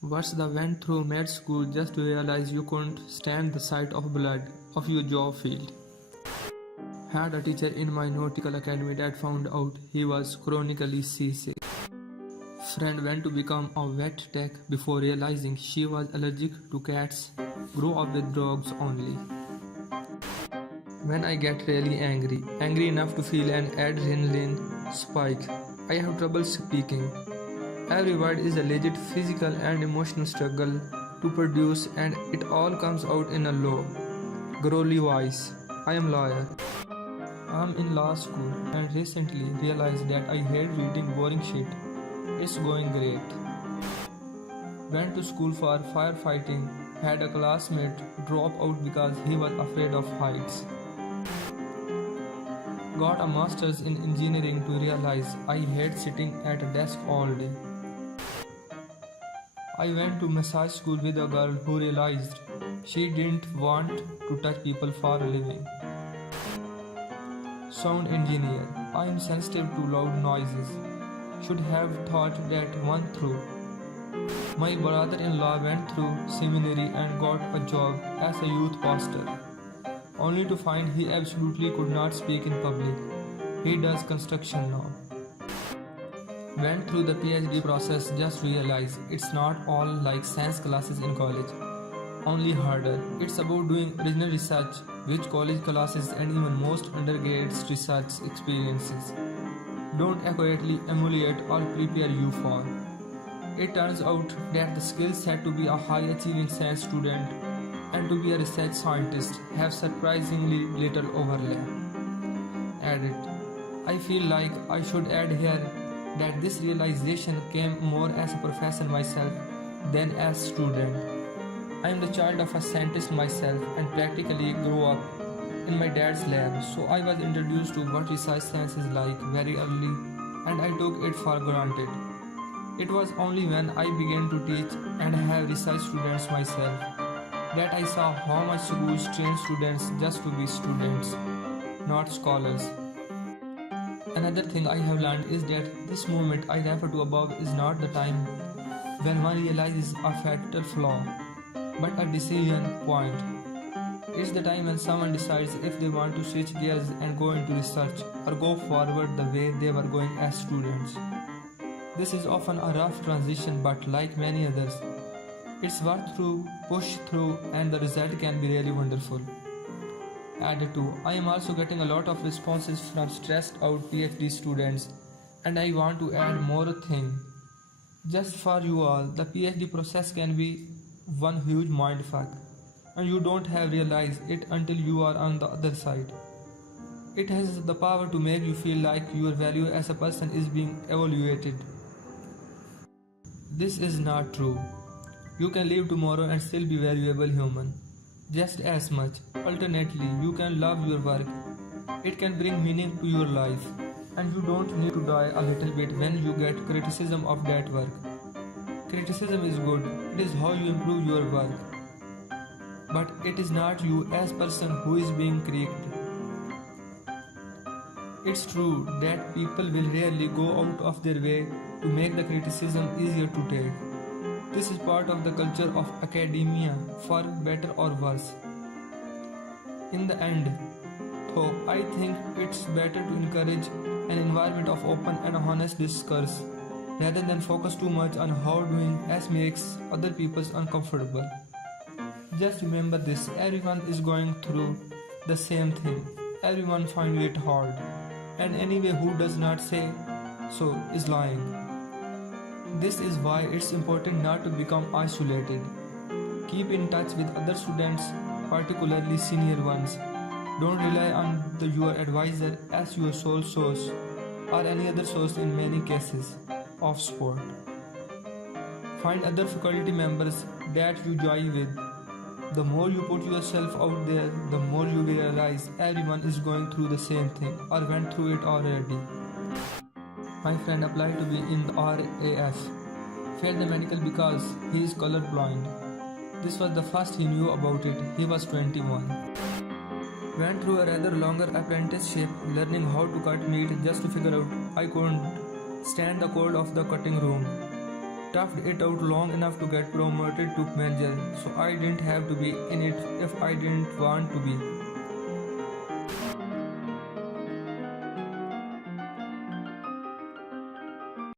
Worse, the went through med school just to realize you couldn't stand the sight of blood of your job field. Had a teacher in my nautical academy that found out he was chronically seasick. Friend went to become a vet tech before realizing she was allergic to cats. Grew up with dogs only. When I get really angry enough to feel an adrenaline spike, I have trouble speaking. Every word is a legit physical and emotional struggle to produce, and it all comes out in a low, growly voice. I am lawyer. I'm in law school and recently realized that I hate reading boring shit. It's going great. Went to school for firefighting, had a classmate drop out because he was afraid of heights. Got a master's in engineering to realize I hate sitting at a desk all day. I went to massage school with a girl who realized she didn't want to touch people for a living. Sound engineer. I am sensitive to loud noises. Should have thought that one through. My brother-in-law went through seminary and got a job as a youth pastor, only to find he absolutely could not speak in public. He does construction now. Went through the PhD process, just realized it's not all like science classes in college, only harder. It's about doing original research, which college classes and even most undergraduate research experiences don't accurately emulate or prepare you for. It turns out that the skill set to be a high-achieving science student and to be a research scientist have surprisingly little overlap. Added, I feel like I should add here that this realization came more as a professor myself than as student. I am the child of a scientist myself and practically grew up in my dad's lab, so I was introduced to what research science is like very early and I took it for granted. It was only when I began to teach and have research students myself that I saw how much schools train students just to be students, not scholars. Another thing I have learned is that this movement I refer to above is not the time when one realizes a fatal flaw, but a decision point. It's the time when someone decides if they want to switch gears and go into research or go forward the way they were going as students. This is often a rough transition, but like many others, it's worth to push through and the result can be really wonderful. Added to, I am also getting a lot of responses from stressed out PhD students and I want to add more thing. Just for you all, the PhD process can be one huge mindfuck and you don't have realized it until you are on the other side. It has the power to make you feel like your value as a person is being evaluated. This is not true. You can leave tomorrow and still be valuable human, just as much. Alternately, you can love your work. It can bring meaning to your life, and you don't need to die a little bit when you get criticism of that work. Criticism is good. It is how you improve your work. But it is not you as person who is being critiqued. It's true that people will rarely go out of their way to make the criticism easier to take. This is part of the culture of academia, for better or worse. In the end, though, I think it's better to encourage an environment of open and honest discourse rather than focus too much on how doing as makes other people uncomfortable. Just remember this, everyone is going through the same thing. Everyone finds it hard. And anyone who does not say so is lying. This is why it's important not to become isolated. Keep in touch with other students, particularly senior ones. Don't rely on your advisor as your sole source or any other source in many cases of support. Find other faculty members that you jive with. The more you put yourself out there, the more you realize everyone is going through the same thing or went through it already. My friend applied to be in the RAF, failed the medical because he is colorblind. This was the first he knew about it. He was 21. Went through a rather longer apprenticeship learning how to cut meat just to figure out I couldn't stand the cold of the cutting room. toughed it out long enough to get promoted to manager, so I didn't have to be in it if I didn't want to be.